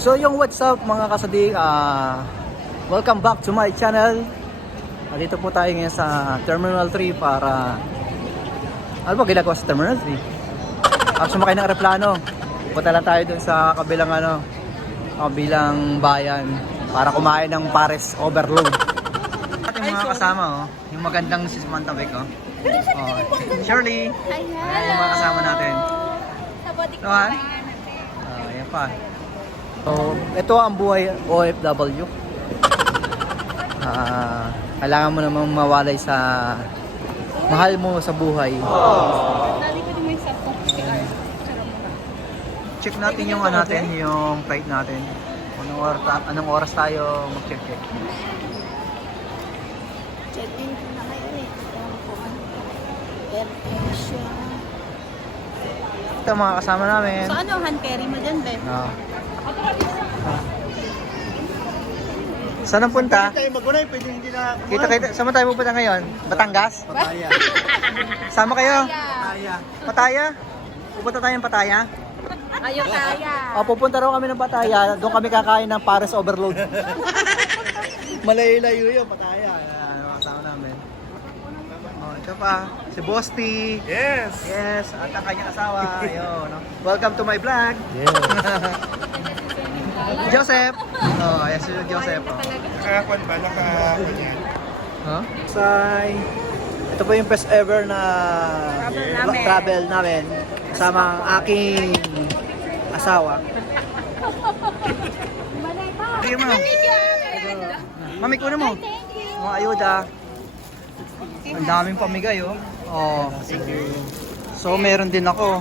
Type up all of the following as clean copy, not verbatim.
So yung what's up mga kasadik, welcome back to my channel. Dito po tayo ngayon sa Terminal 3 para ano ba ginagawa sa Terminal 3? Sumakay ng aeroplano. Punta lang tayo dun sa kabilang kabilang bayan para kumain ng Pares Overload. Ating mga kasama yung magandang si Samantha Vic Shirley. Hi, Ayan yung mga kasama natin. Naman? Ayan pa. So, ito ang buhay OFW. Kailangan mo namang mawalay sa mahal mo sa buhay. Check natin yung yung flight natin. Anong oras tayo mag-check. Check-in ko na ngayon eh. Ito mga kasama namin. So ano, hand carry mo dyan, Beb? Saan ang punta? Pwede hindi na Kita. Saan tayo pupunta ngayon? Batangas? Pataya. Sama kayo? Pataya. Pataya? Pupunta tayo ng Pataya? Ayaw kaya. Pupunta raw kami ng Pataya. Doon kami kakain ng Pares Overload. Malayo-layo yun, Pataya. Kasama namin. Ito pa, si Bosti. Yes. Yes, at ang kanyang asawa. Ayun, welcome to my vlog. Yes. Joseph. Yes, si Joseph. Nakakuan ba? Nakakuan yan. Say. Ito po yung best ever na travel namin kasama ang aking asawa. Bigyan mo. Mami, kunin mo. Mga ayuda. Ang daming pamigay, So, meron din ako.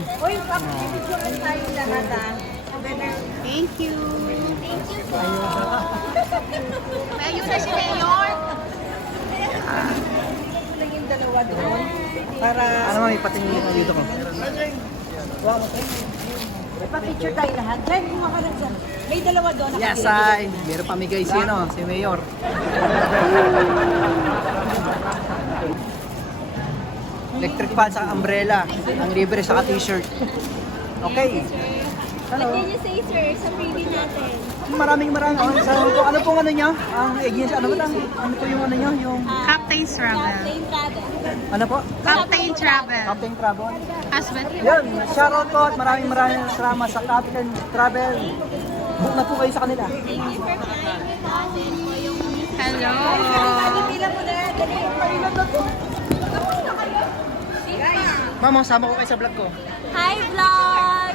Thank you. May ayuda si Mayor. Yung dalawa doon. Para... Ano mami, patingin dito ko. Pa-picture tayo lahat. Dahil kung ka lang dyan. May dalawa doon. Yes, ay. Meron pamigay si Mayor. Electric fan sa umbrella. Ang libre sa t-shirt. Okay. What did you say, sir, sa freebie natin? Maraming. Ano pong ano niya? Ang agency, ano po yung ano niya? Yung... Captain's Travel. Captain Travel. Ano po? Captain Travel. Captain Travel. Husband. Yun, shoutout po at maraming salamat sa Captain Travel. Book na po kayo sa kanila. Thank you for flying with us and for yung... Hello. Pila mo na. Dali yung pailan na to. Mama, sama ko kayo sa vlog ko. Hi, vlog!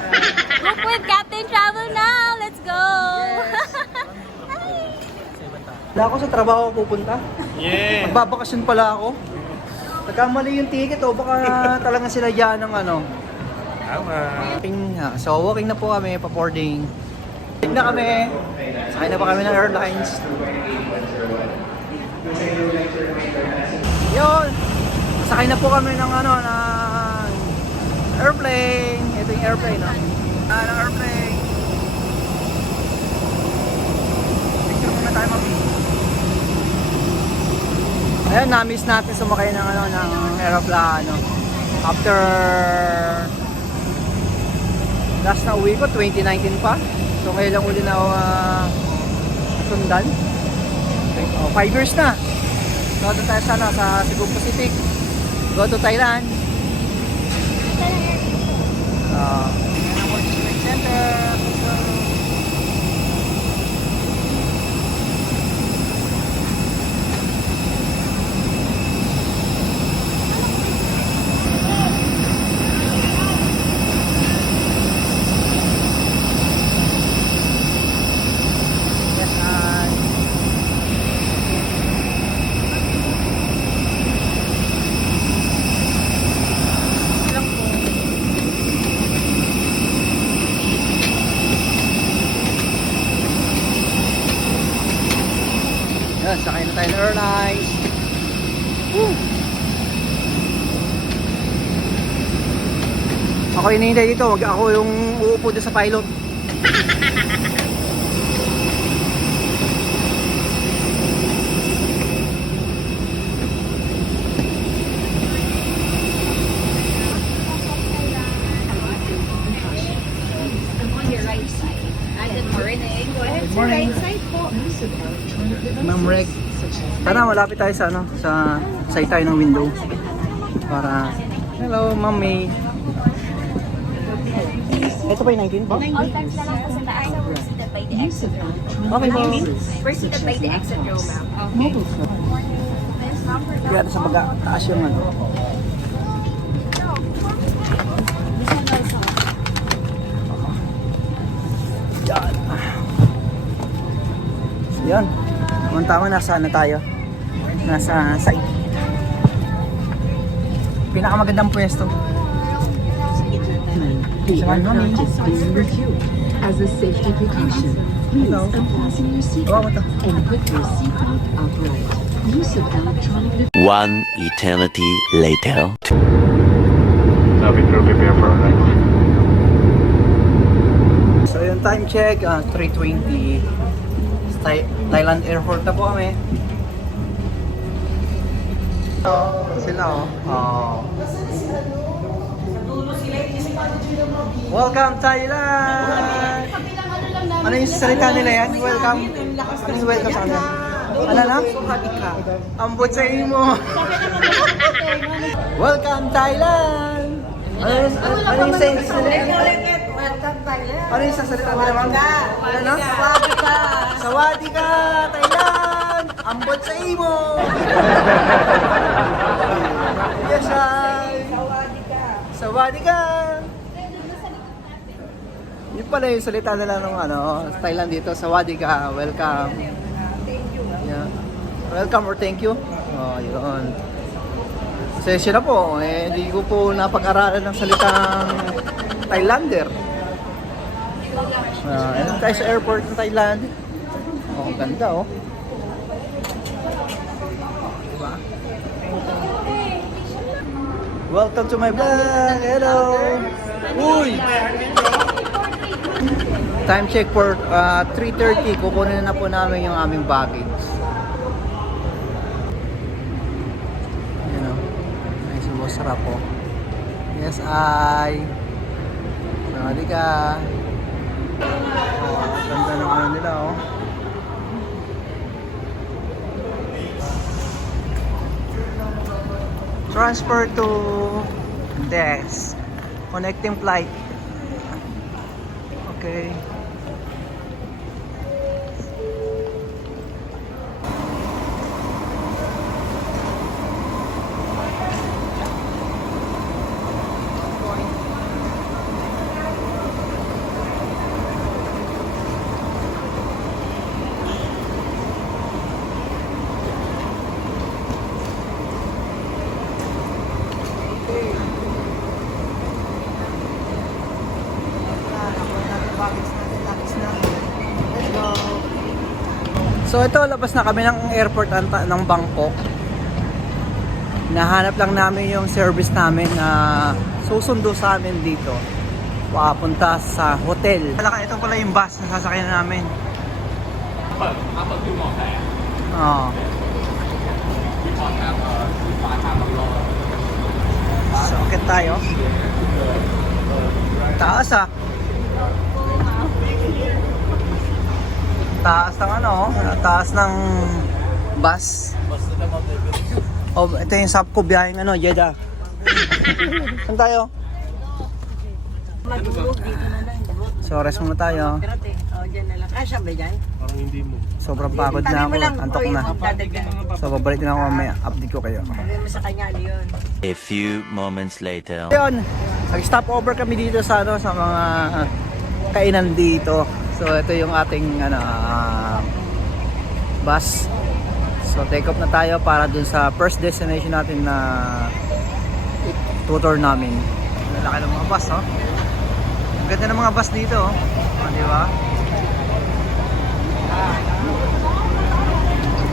Book with Captain Travel now! Let's go! Wala ako sa trabaho pupunta. Yeah. Magbabakasyon pala ako. Nagkamali yung ticket baka talagang sila dyan ng ano. Tama. So walking na po kami, pa-boarding. Na kami. Sakay na pa kami ng airlines. Yun. Sakay na po kami ng ng airplane. Ito yung airplane, ng airplane. Picture muna tayo, mami. Ayan, na-miss natin sumakay ng ng aeroplano. After last na uwi ko, 2019 pa. So ngayon lang uli na ako sundan. 5 years na. So doon tayo sana sa Cebu Pacific. Go to Thailand. Yan ang World Trade Center. Yan, sakay na tayo ng airlines. Woo! Ako hinihintay dito, wag ako yung uupo doon sa pilot. morning. Good morning. Ma'am Reg. Tara, malapit tayo sa ano, sa side tayo ng window. Para, hello, Ma'am May. Ito ba yung 19? All times na lang po sa taas. Proceeded by the exit row. Okay po. Proceeded by the exit row, ma'am. Kaya sa pagkataas yung ano. Yan. Yan. Ang tama, nasa ano tayo? Nasa side. Pinakamagandang pwesto. The aircraft is being refueled. As a safety precaution, please Hello. unfasten your Oh, what seatbelt the- and put your seatbelt upright. Use of electronic One eternity later. Sabi ko, prepare for life. So yung time check, 3:20. Thailand Airport na po kami. Sila oh. Welcome Thailand! Ano yung salita nila yan? Welcome? Ano yung welcome sa kanila? Ano na? Ambot sa mo! Welcome Thailand! Ano yung sense nila yan? Ano yung sasalita nila, ma'am? Ano na? Sawadee ka, Thailand! Ambot sa imo! Yes, ay! Sawadee ka! Yun pala yung salita nila ng ano, Thailand dito. Sawadee ka, welcome. Yeah. Welcome or thank you. Oh, yun. Session na po. Hindi ko po napag-aralan ng salitang Thailander. Ayun tayo sa airport ng Thailand. Oh, ganda oh. Diba? Welcome to my vlog. Hello. Uy. Time check for 3:30. Kukunin na po namin yung aming baggage. Ayan o. Nice mo, sarap po. Yes, I. Sawadee ka. Oh, ganda ng ano nila oh. Transfer to desk. Connecting flight. Okay. So ito, labas na kami ng airport ng Bangkok. Nahanap lang namin yung service namin na susundo sa amin dito papunta sa hotel. Ito pala yung bus na sasakyan namin. Oh. So, akit tayo. Taas ah. Taas ng ano, taas ng bus. Oh, ito yung Sapco biyaheng ano, Jeddah. Saan tayo? So, rest muna tayo. Sobrang pagod na ako, antok na. So, babalik na ako mamaya, update ko kayo. A few moments later. Ayun, nag-stop over kami dito sa ano, sa mga kainan dito. So ito yung ating ano, bus. So take off na tayo para dun sa first destination natin na tutor namin. Lalaki ng mga bus, oh. Ang ganda ng mga bus dito, oh. Di ba?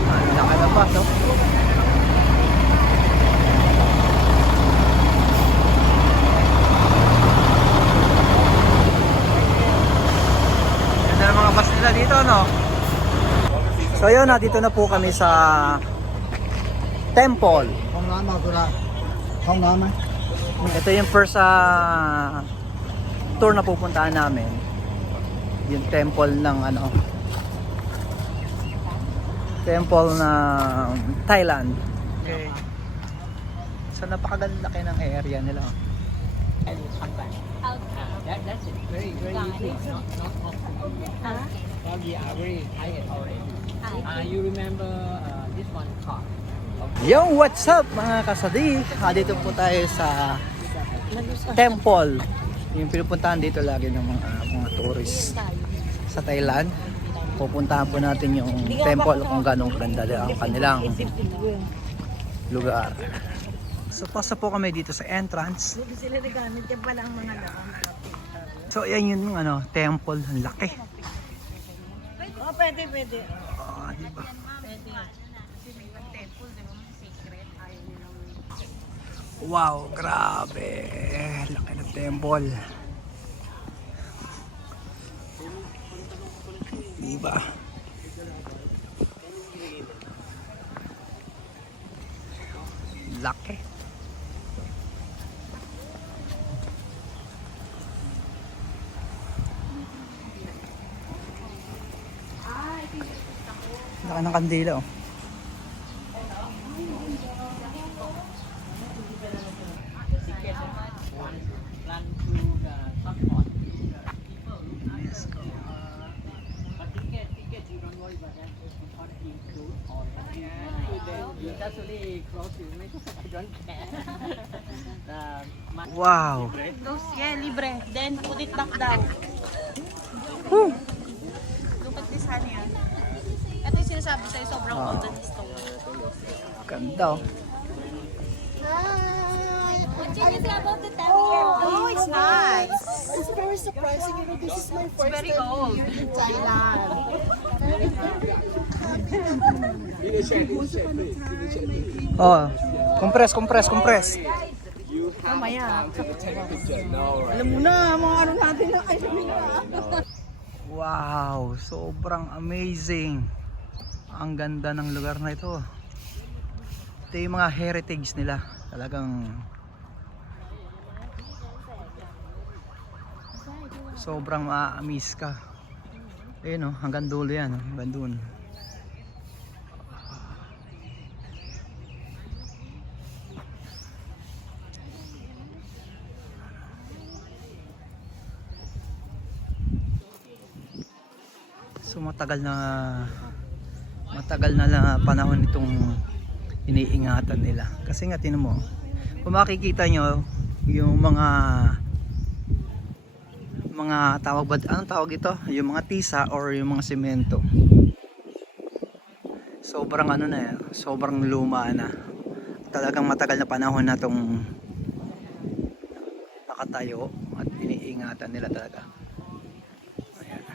Ang laki ng bus, oh. Ganda ng mga bus nila dito, no? So yun, dito na po kami sa temple. Ito yung first tour na pupuntahan namin. Yung temple ng ano, temple ng Thailand. Okay. So napakaganda kayo ng area nila. That's it. Very, very easy. Very tired already. You remember this one car? Yo, what's up mga kasadi? Dito po tayo sa temple. Yung pinupuntahan dito lagi ng mga tourists sa Thailand. Pupuntahan po natin yung temple kung ganong ganda ang kanilang lugar. So pasa po kami dito sa entrance. So yan yung temple, ang laki. Oh, pwede. Diba? Wow, grabe. Laki ng temple. Diba? Laki. Laki ng kandila oh. Run to the support. Yes, go. But ticket, you don't worry about that. Because you do all that. You just only close you. I don't care. Wow. Those, yeah, libre. Then put it back down. Look at this honey. Ito yung sinasabi sa'yo, sobrang old na stone. Ganda oh. What do you say about the temple? Oh, it's nice. It's very surprising, you know, this is my first Very time old. here in Thailand. Oh, compress. Mamaya. Alam mo na, mga ano natin na kayo na. Wow, sobrang amazing. Ang ganda ng lugar na ito. Ito yung mga heritage nila. Talagang sobrang ma-amaze ka. Ayun oh, hanggang dulo yan, hanggang doon. So matagal na panahon itong iniingatan nila. Kasi nga tinan mo, kung makikita nyo yung mga tawag ba, anong tawag ito? Yung mga tisa or yung mga semento. Sobrang sobrang luma na. Talagang matagal na panahon na itong nakatayo at iniingatan nila talaga. Ayan.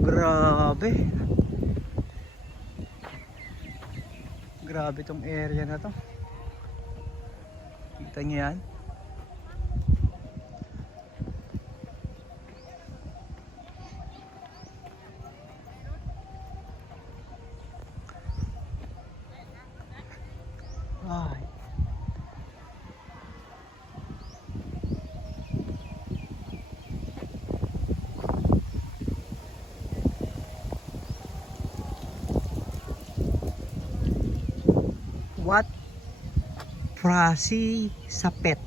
Grabe. Grabe tong area na to. Kita niyo yan? Ay. What? Prasi Sapet.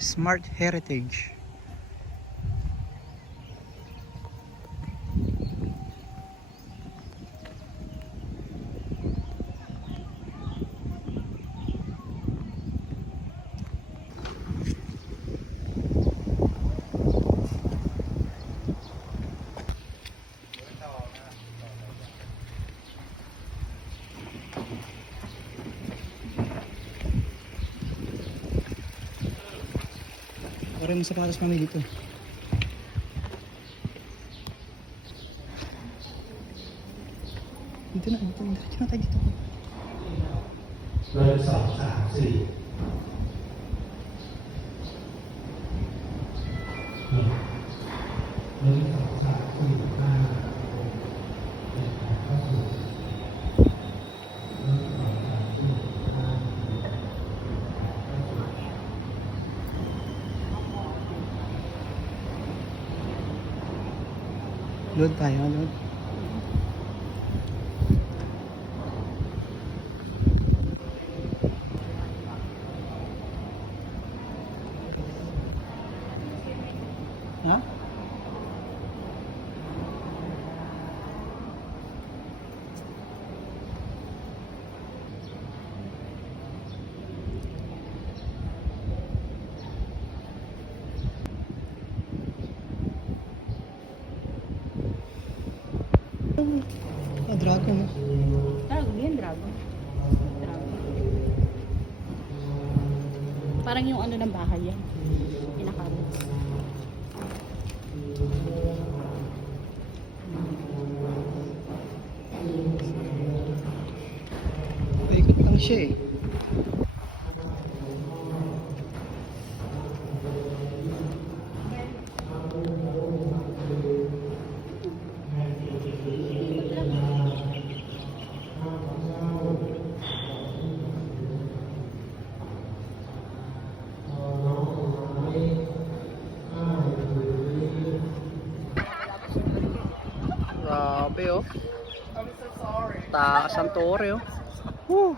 Smart Heritage. Parang yung sapatos kami dito. Dito na tayo dito. Load tayo, load. Ha? Ah, dragon. Dragon yan, dragon. Dragon. Parang yung ano ng bahay yan. Pinaka-roots. Paikot lang siya eh. Grabe oh. Taas ang tore oh. Woo.